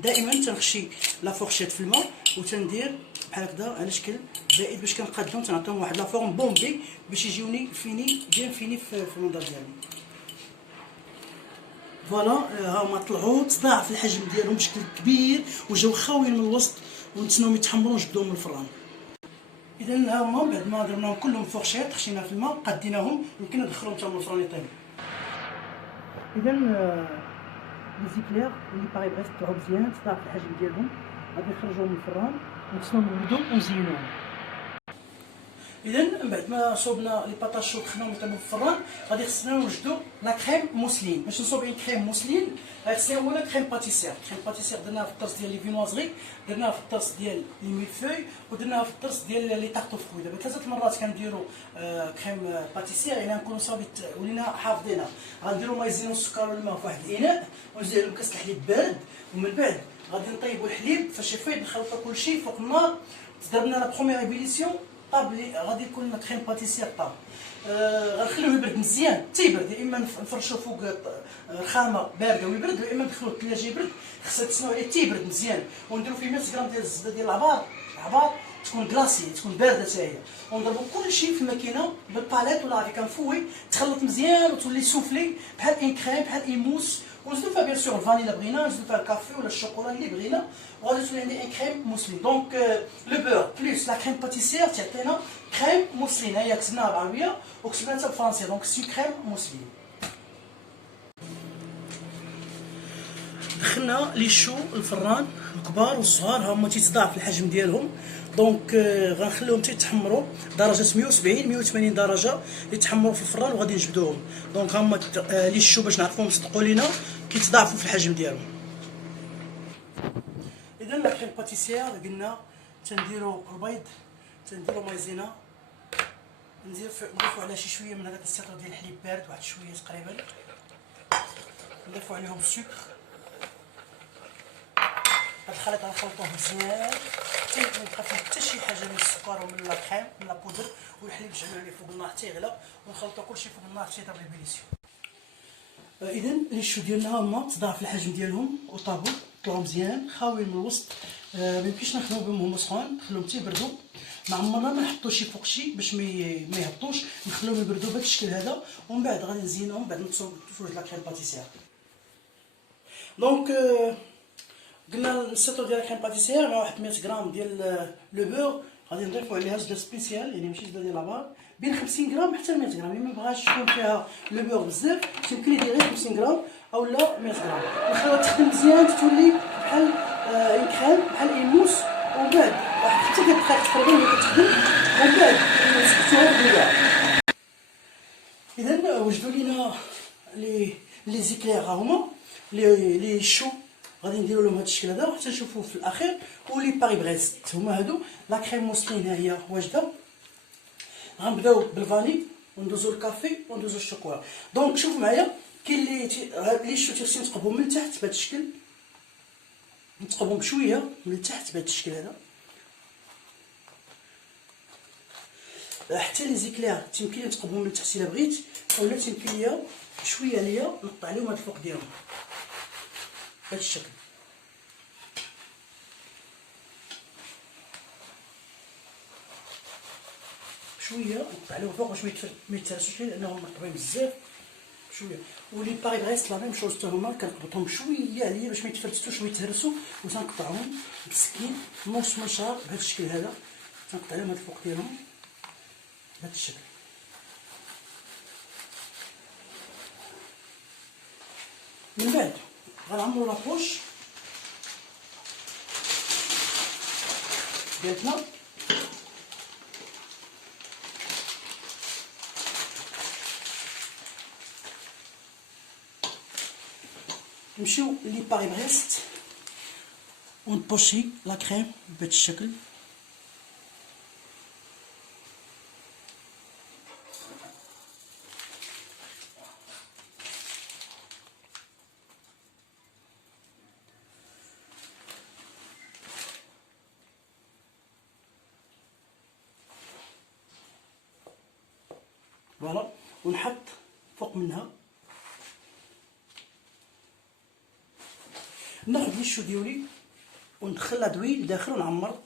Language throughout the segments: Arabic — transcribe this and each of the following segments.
دائما تنخشي لا فورشيت في الماء وتندير بحال هكذا على شكل زائد باش كنقادهم تنعطيهم واحد لا فورم بومبي باش يجيوني فيني بيان فيني في المنظر ديالهم. فوالا ها هما طلعوا تضاعف الحجم ديالهم بشكل كبير وجاو خاويين من الوسط ونتسناو يتحمروا ونجبدوهم من الفران. اذا ها هما بعد ما درناهم كلهم فورشيت خشينا في الماء قاديناهم يمكن ندخلهم حتى من الفران يطيبوا. اذا لي زيكلير اللي باغي بغيت طلعوا مزيان تضاعف الحجم ديالهم غادي نخرجوهم من الفران ونتسناو نبردو ونزينوهم. اذا من بعد ما صوبنا لي بطاطا دخلناهم يطيبوا في الفران غادي خصنا نوجدوا لا كريم موسلين. باش نصوب اون كريم موسلين غادي خصنا اولا كريم باتيسير. كريم باتيسير درناها في الطرس ديال لي فينوازري، درناها في الطرس ديال لي ميلفوي، ودرناها في الطرس ديال لي طارطو فروي. دابا 3 المرات كنديروا كريم باتيسير يعني نكونوا صافي ولينا حافظينها. غنديروا مايزين والسكر والماء في واحد الاناء ونزيد عليهم كاس الحليب بارد، ومن بعد غادي نطيبوا الحليب فاش يفيض نخلطوا كلشي فوق النار. درنا لا بروميير ايبيليسيون طابلي غادي يكون كريم باتيسير طاب. غنخليوه يبرد مزيان تيبرد، يا اما نفرشوه فوق رخامه بارده ويبرد، يا اما ندخلوه الثلاجه يبرد. خصنا تسناو عليه تيبرد مزيان ونديرو فيه 100 غرام ديال الزبده ديال العبار تكون كلاصي تكون بارده حتى هي، ونضربو كلشي في الماكينه بالباليت ولا غادي كنفوي تخلط مزيان وتولي سوفلي بحال ان كريم بحال ان موس. ونزيدو فيها بيان سور الفانيلا بغينا، نزيدو فيها الكافي ولا الشوكولا اللي بغينا، وغادي تولي عندي ان كريم موسلين. دونك لو بور بلوس لا كريم باتيسير تعطينا كريم موسلين. هي كتبناها بالعربيه وكتبناها حتى بالفرنسيه، دونك سي كريم موسلين. دخلنا لي شو الفران الكبار والصغار ها هما تيتضاعف الحجم ديالهم. دونك غنخليهم تيتحمروا درجه 170 180 درجه يتحمروا في الفران وغادي نجبدوهم. دونك ها هما لي شو باش نعرفوهم صدقوا لينا كيتضاعفوا في الحجم ديالهم. اذا لا كريم باتيسير قلنا تنديروا البيض، تنديروا مايزينا، نضيفوا على شي شويه من هذاك السيطر ديال الحليب بارد، واحد شويه تقريبا، نضيفوا عليهم السكر. هاد الخليط غنخلطوه مزيان حتى ما يبقى فيه حتى شي حاجه من السكر ومن لا كريم من لا بودر، والحليب نجعلوه عليه فوق النار حتى يغلى ونخلطو كلشي فوق النار حتى يضرب ليبيليسيون. اذا لي شو ديالنا هما تضاعف الحجم ديالهم وطابوا طلعوا مزيان خاويين من الوسط. ميمكنش نخدمو بهم هما سخون، نخليهم تيبردوا. ما عمرنا ما نحطو شي فوق شي باش ما يهبطوش، نخليهم يبردوا بهذا الشكل هذا، ومن بعد غادي نزينوهم بعد نتصاوب شويه لا كريم باتيسير. دونك قلنا السيطر ديال الكريم باتيسير مع واحد 100 غرام ديال لو بور غادي نضيفو عليها زبده سبيسيال يعني ماشي زبده ديال لابار بين 50 غرام حتى 100 غرام. اللي ما بغاش تكون فيها لو بور بزاف يمكن يدير غير 50 غرام اولا 100 غرام. نخليها تخدم مزيان تولي بحال اون كريم بحال اون موس، ومن بعد واحد حتى 3 دقائق تقريبا وهي كتخدم، ومن بعد نسكتوها بالغاء. اذا وجدوا لينا لي زيكلير ها هما لي شو غادي نديرو لهم هذا الشكل هذا حتى نشوفوه في الاخير. ولي باغي بريست هما هادو لا كريم موسلين ها هي واجده. غنبداو بالفاني وندوزو الكافي وندوزو الشوكولا. دونك شوفوا معايا كاين لي شو تيخصني نتقبهم من تحت بهذا الشكل، نتقبهم بشويه من تحت بهذا الشكل هذا. حتى لي زيكلير تيمكن لي نتقبهم من تحت الا بغيت، اولا تيمكن ليا شويه عليا نقطع عليهم هاد الفوق ديالهم بهذا الشكل. شويه نقطع عليهم فوق باش ما يتهرسوش لانهم مرطبين بزاف شويه. ولي باغي بريست لا ميم شوز حتى هما كنقبطهم شويه عليا باش ما يتفلتوش ويتهرسوا، وتنقطعهم بالسكين نص مشار بهذا الشكل هذا. تنقطع عليهم هاد الفوق ديالهم بهذا الشكل. من بعد غنعمرو لابوش ديالنا نمشيو لي باغي بريست ونبوشي لا كريم بهذا الشكل. فوالا ونحط فوق منها ناخذ لي الشو ديالي وندخل لادوي لداخل ونعمر.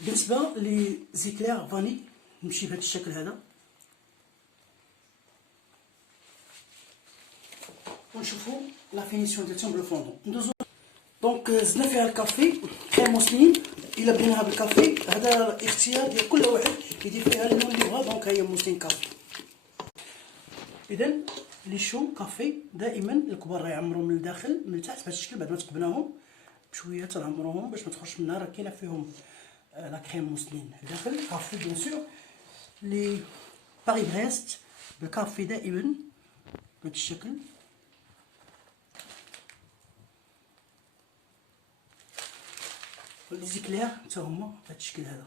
بالنسبه لي زيكلير فاني نمشي بهذا الشكل هذا ونشوفوا لا فينيسيون ديالهم بالفوندون. ندوزو دونك زدنا فيها الكافي كريم موسلين. الا بغيناها بالكافي هذا اختيار ديال كل واحد يدير فيها اللون اللي بغا. دونك هي موسلين كافي. اذا لي شو كافي دائما الكبار غيعمروا من الداخل من التحت بهذا الشكل. بعد ما تقبناهم بشويه تنعمروهم باش ما تخرجش منها، راه كاينه فيهم لا كريم موسلين الداخل. كافي بيان سور لي باري بريست بالكافي دائما بهذا الشكل. لي زيكلير حتى هما بهذا الشكل هذا.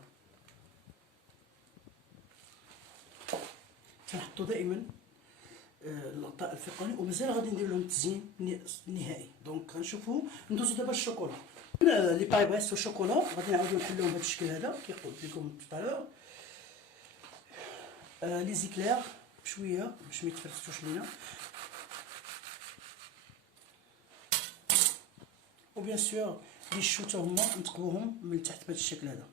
تنحطو دائما الغطاء الفوقاني ومازال غادي ندير لهم التزيين النهائي. دونك غنشوفو. ندوزو دابا الشوكولا. لي باي بريست والشوكولا غادي نعاودو نحلوهم بهذا الشكل هذا كي قلت لكم طالور. لي زيكلير بشويه باش ما يتفرفتوش لينا، وبيان سور لي شو تا هما نتقبوهم من التحت بهذا الشكل هذا.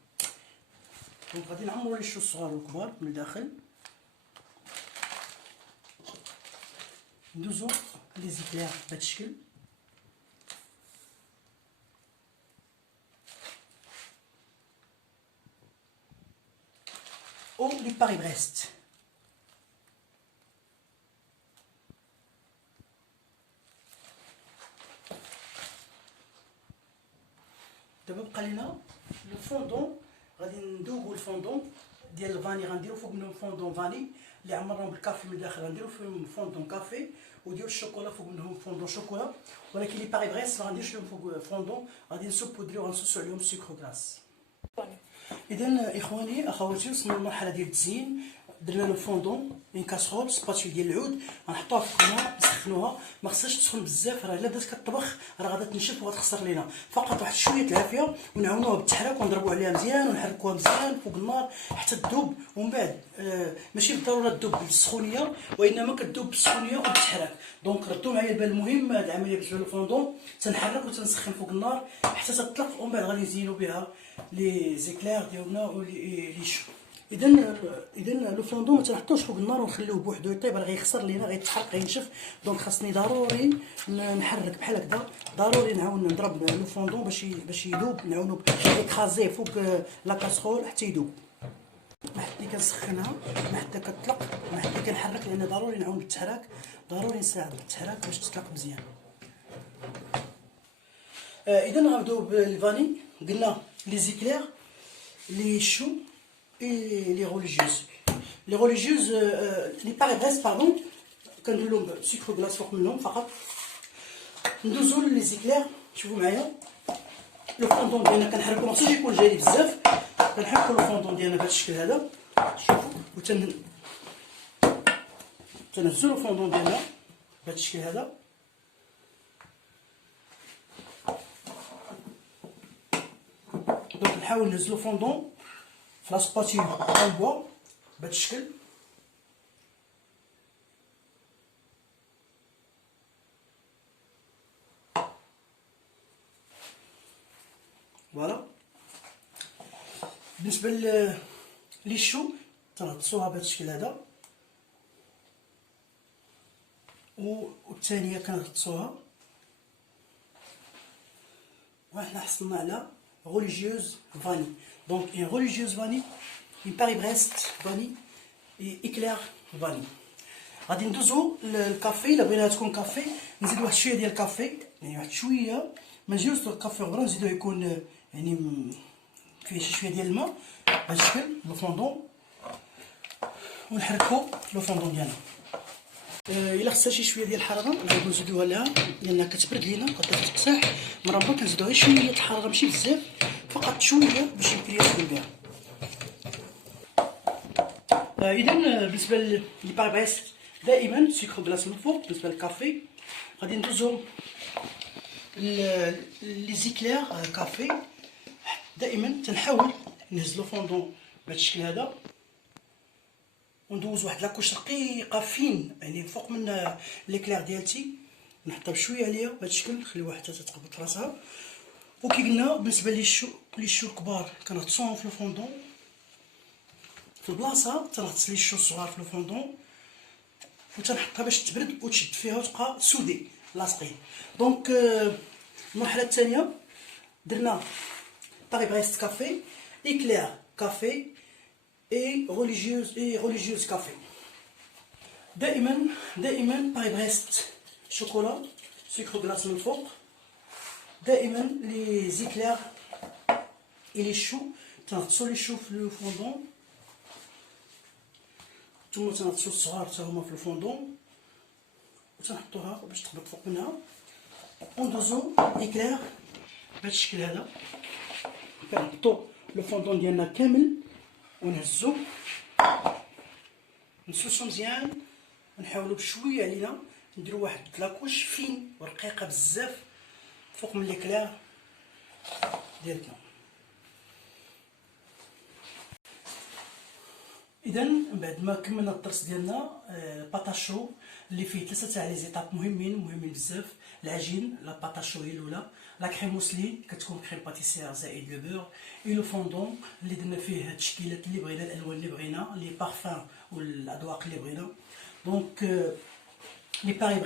دونك غادي نعمرو لي شو الصغار والكبار من الداخل. ندوزو لي زيكلير بهذا الشكل. او لي باري بريست. دابا بقى لينا الفوندون. غادي ندوبو الفوندون ديال الفاني، غنديرو فوق منهم فوندون فاني اللي عمرناهم بالكافي من الداخل، غنديرو فيهم فوندون كافي وديال الشوكولا فوق منهم فوندون شوكولا. ولكن لي باري بريس ما غنديرش لهم فوق فوندون، غادي نسوبودريو غنصوصو عليهم سكر غلاس. اذا اخواني اخواتي وصلنا للمرحله ديال التزيين. درنا له فوندون اون كاسرول سباتيل ديال العود غنحطوها في الفرن نسخنوها. ما خصهاش تسخن بزاف، راه الا بدات كطبخ راه غادا تنشف وغتخسر لينا. فقط واحد شويه العافيه ونعاونوها بالتحراك ونضربوا عليها مزيان ونحركوها مزيان فوق النار حتى تذوب. ومن بعد ماشي بالضروره تذوب بالسخونيه وانما كتذوب بالسخونيه وبالتحراك. دونك ردوا معايا البال المهم هذه العمليه بالنسبه للفوندون. تنحرك وتنسخن فوق النار حتى تطلق ومن بعد غادي نزينوا بها لي زيكلير ديالنا ولي شو. اذا لو فوندون ما تنحطوش فوق النار ونخليوه بوحدو يطيب، راه غيخسر لينا غيتحرق غينشف. دونك خاصني ضروري نحرك بحال هكذا. ضروري نعاون نضرب لو فوندون باش يذوب. نعاونو نكرازيه فوق لا كاسرول حتى يذوب. ما حتى كنسخنها ما حتى كتطلق ما حتى كنحرك، لان ضروري نعاون بالتحراك. ضروري نساعد بالتحراك باش تطلق مزيان. اذا غنبداو بالفاني. قلنا لي زيكلير لي شو et les religieuses. Les religieuses, les paris brest, pardon, كندير لهم سكر غلاس فوق منهم فقط. ندوزو لي زيكلير. شوفوا معايا لو فوندون ديالنا كنحركو، ما خصوش يكون جاري بزاف. كنحركو لو فوندون ديالنا بهذا الشكل هذا. شوفوا تنهزو لو فوندون ديالنا بهذا الشكل هذا. دونك نحاول نهز لو فوندون في لاسباتيل اون بوا بهذا الشكل. فوالا. بالنسبه لي شو تنغطسوها بهذا الشكل هذا، والثانيه كنغطسوها. وحنا حصلنا على religieuse vanille. Donc une religieuse vanille, une Paris Brest vanille et éclair vanille. غادي ندوزو للكافي. الا بغينا تكون كافي نزيدو واحد شويه ديال الكافي، يعني واحد شويه ما نجيوش الكافي غبره، نزيدوه يكون يعني فيه شي شويه ديال الماء بهذا الشكل لو فوندون، ونحركو لو فوندون ديالنا. الا خصها شي شويه ديال الحراره نعاودو نزيدوها لها لانها كتبرد لينا قد تقطع. مرة كنزيدوها غير شويه الحراره ماشي بزاف، فقط شويه باش يمكن يخدم بها. اذا بالنسبه لي باري بريست دائما سكر غلاس من الفوق. بالنسبه للكافي غادي ندوزو لي زيكلير كافي دائما تنحاول نهز لو فوندون بهذا الشكل هذا، وندوز واحد لاكوش رقيقه فين يعني فوق من ليكلير ديالتي، نحطها بشويه عليها بهذا الشكل، نخليوها حتى تتقبط راسها. وكي قلنا بالنسبه للشو الكبار كنغطسوهم في الفوندون، في البلاصه تنغطس لي الشو الصغار في الفوندون وتنحطها باش تبرد وتشد فيها وتبقى سودي لاصقين. دونك المرحله الثانيه درنا باري بريست كافي، ايكلير كافي اي ريليجيوز كافي. دائما باري بريست شوكولا سكر غلاس من الفوق، دائما لي زيكلير اي لي شو تنغطسو لي شو في الفوندون، ثم تنغطسو الصغار حتى هما في الفوندون وتنحطوها باش تقبط فوق منها، وندوزو ايكلير بهذا الشكل هذا. كنحطو لو فوندون ديالنا كامل ونهزو نسوسو مزيان، ونحاولو بشويه علينا نديرو واحد لاكوش فين ورقيقه بزاف فوق من ليكلير ديالنا. اذا من بعد ما كملنا الدرس ديالنا باتاشو اللي فيه 3 تاع لي زيتاب مهمين بزاف. العجين لا باتاشو هي الاولى، لا كريم موسلي كتكون كريم باتيسير زائد لو بور، اي لو فوندون اللي درنا فيه هاد التشكيلات اللي بغينا، الالوان اللي بغينا، لي بارفان والاذواق اللي بغينا. دونك لي باري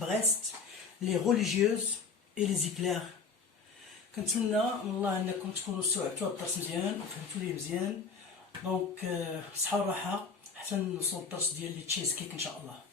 بريست لي ريليجيوز اي لي زيكلير. كنتمنى من الله انكم تكونوا استوعبتوا الدرس مزيان وفهمتوا ليه مزيان. دونك صحه وراحه حتى نوصلوا الدرس ديال لي تشيز كيك ان شاء الله.